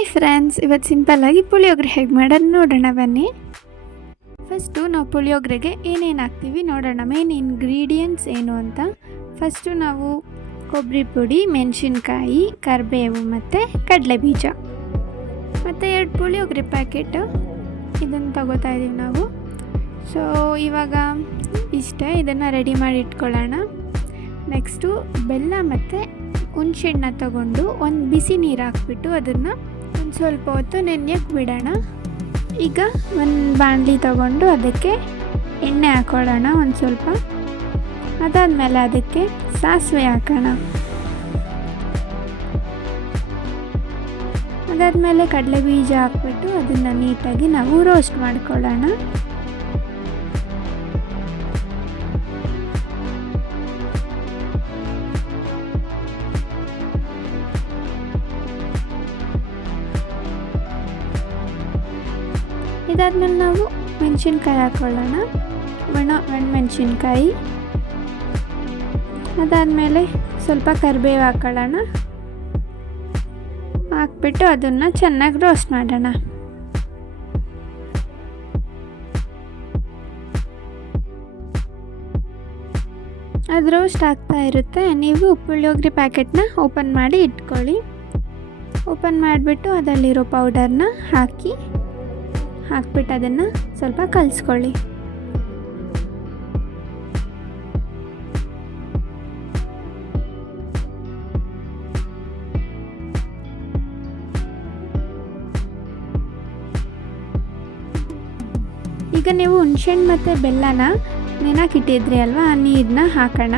Hi friends, ಇವತ್ತು ಸಿಂಪಲ್ಲಾಗಿ ಪುಳಿಯೋಗರೆ ಹೇಗೆ ಮಾಡೋದು ನೋಡೋಣ ಬನ್ನಿ. ಫಸ್ಟು ನಾವು ಪುಳಿಯೋಗರೆಗೆ ಏನೇನು ಹಾಕ್ತೀವಿ ನೋಡೋಣ. ಮೇನ್ ಇಂಗ್ರೀಡಿಯೆಂಟ್ಸ್ ಏನು ಅಂತ. ಫಸ್ಟು ನಾವು ಕೊಬ್ಬರಿ ಪುಡಿ, ಮೆಣಸಿನ್ಕಾಯಿ, ಕರಿಬೇವು ಮತ್ತು ಕಡಲೆಬೀಜ ಮತ್ತು 2 ಪುಳಿಯೋಗರೆ ಪ್ಯಾಕೆಟು ಇದನ್ನು ತಗೋತಾ ಇದ್ದೀವಿ ನಾವು. ಸೊ ಇವಾಗ ಇಷ್ಟೇ, ಇದನ್ನು ರೆಡಿ ಮಾಡಿ ಇಟ್ಕೊಳ್ಳೋಣ. ನೆಕ್ಸ್ಟು ಬೆಲ್ಲ ಮತ್ತು ಹುಣಸೆಹಣ್ಣ ತಗೊಂಡು ಒಂದು ಬಿಸಿ ನೀರು ಹಾಕ್ಬಿಟ್ಟು ಅದನ್ನು ಒಂದು ಸ್ವಲ್ಪ ಹೊತ್ತು ನೆನೆಯಕ್ಕೆ ಬಿಡೋಣ. ಈಗ ಒಂದು ಬಾಣಲಿ ತಗೊಂಡು ಅದಕ್ಕೆ ಎಣ್ಣೆ ಹಾಕೊಳ್ಳೋಣ ಒಂದು ಸ್ವಲ್ಪ. ಅದಾದಮೇಲೆ ಅದಕ್ಕೆ ಸಾಸಿವೆ ಹಾಕೋಣ. ಅದಾದಮೇಲೆ ಕಡಲೆಬೀಜ ಹಾಕ್ಬಿಟ್ಟು ಅದನ್ನು ನೀಟಾಗಿ ನಾವು ರೋಸ್ಟ್ ಮಾಡ್ಕೊಳ್ಳೋಣ. ಇದಾದ್ಮೇಲೆ ನಾವು ಮೆಣಸಿನ್ಕಾಯಿ ಹಾಕ್ಕೊಳ್ಳೋಣ, ಒಣಮೆಣಸಿನ್ಕಾಯಿ. ಅದಾದಮೇಲೆ ಸ್ವಲ್ಪ ಕರಿಬೇವು ಹಾಕ್ಕೊಳ್ಳೋಣ. ಹಾಕ್ಬಿಟ್ಟು ಅದನ್ನು ಚೆನ್ನಾಗಿ ರೋಸ್ಟ್ ಮಾಡೋಣ. ಅದು ರೋಸ್ಟ್ ಆಗ್ತಾ ಇರುತ್ತೆ. ನೀವು ಪುಳಿಯೋಗರೆ ಪ್ಯಾಕೆಟ್ನ ಓಪನ್ ಮಾಡಿ ಇಟ್ಕೊಳ್ಳಿ. ಓಪನ್ ಮಾಡಿಬಿಟ್ಟು ಅದರಲ್ಲಿರೋ ಪೌಡರ್ನ ಹಾಕ್ಬಿಟ್ಟು ಅದನ್ನು ಸ್ವಲ್ಪ ಕಲಿಸ್ಕೊಳ್ಳಿ. ಈಗ ನೀವು ಹುಣಸೆಹಣ್ಣು ಮತ್ತು ಬೆಲ್ಲನ ನೆನಕಿಟ್ಟಿದ್ರಿ ಅಲ್ವಾ, ಆ ನೀರನ್ನ ಹಾಕೋಣ.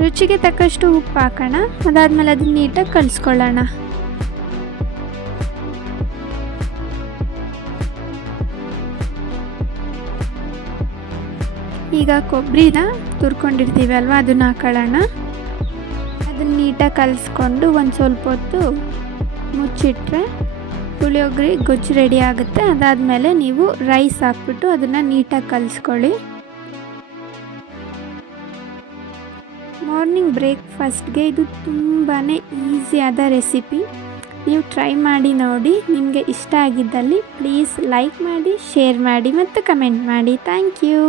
ರುಚಿಗೆ ತಕ್ಕಷ್ಟು ಉಪ್ಪು ಹಾಕೋಣ. ಅದಾದಮೇಲೆ ಅದನ್ನ ನೀಟಾಗಿ ಕಲಿಸ್ಕೊಳ್ಳೋಣ. ಈಗ ಕೊಬ್ಬರಿನ ತುರ್ಕೊಂಡಿರ್ತೀವಿ ಅಲ್ವಾ, ಅದನ್ನ ಹಾಕೊಳ್ಳೋಣ. ಅದನ್ನ ನೀಟಾಗಿ ಕಲಿಸ್ಕೊಂಡು ಒಂದು ಸ್ವಲ್ಪ ಹೊತ್ತು ಮುಚ್ಚಿಟ್ರೆ ಪುಳಿಯೋಗರೆ ಗೊಜ್ಜು ರೆಡಿ ಆಗುತ್ತೆ. ಅದಾದಮೇಲೆ ನೀವು ರೈಸ್ ಹಾಕ್ಬಿಟ್ಟು ಅದನ್ನು ನೀಟಾಗಿ ಕಲಿಸ್ಕೊಳ್ಳಿ. ಮಾರ್ನಿಂಗ್ ಬ್ರೇಕ್ಫಾಸ್ಟ್ಗೆ ಇದು ತುಂಬಾ ಈಸಿಯಾದ ರೆಸಿಪಿ. ನೀವು ಟ್ರೈ ಮಾಡಿ ನೋಡಿ. ನಿಮಗೆ ಇಷ್ಟ ಆಗಿದ್ದಲ್ಲಿ ಪ್ಲೀಸ್ ಲೈಕ್ ಮಾಡಿ, ಶೇರ್ ಮಾಡಿ ಮತ್ತು ಕಮೆಂಟ್ ಮಾಡಿ. Thank you.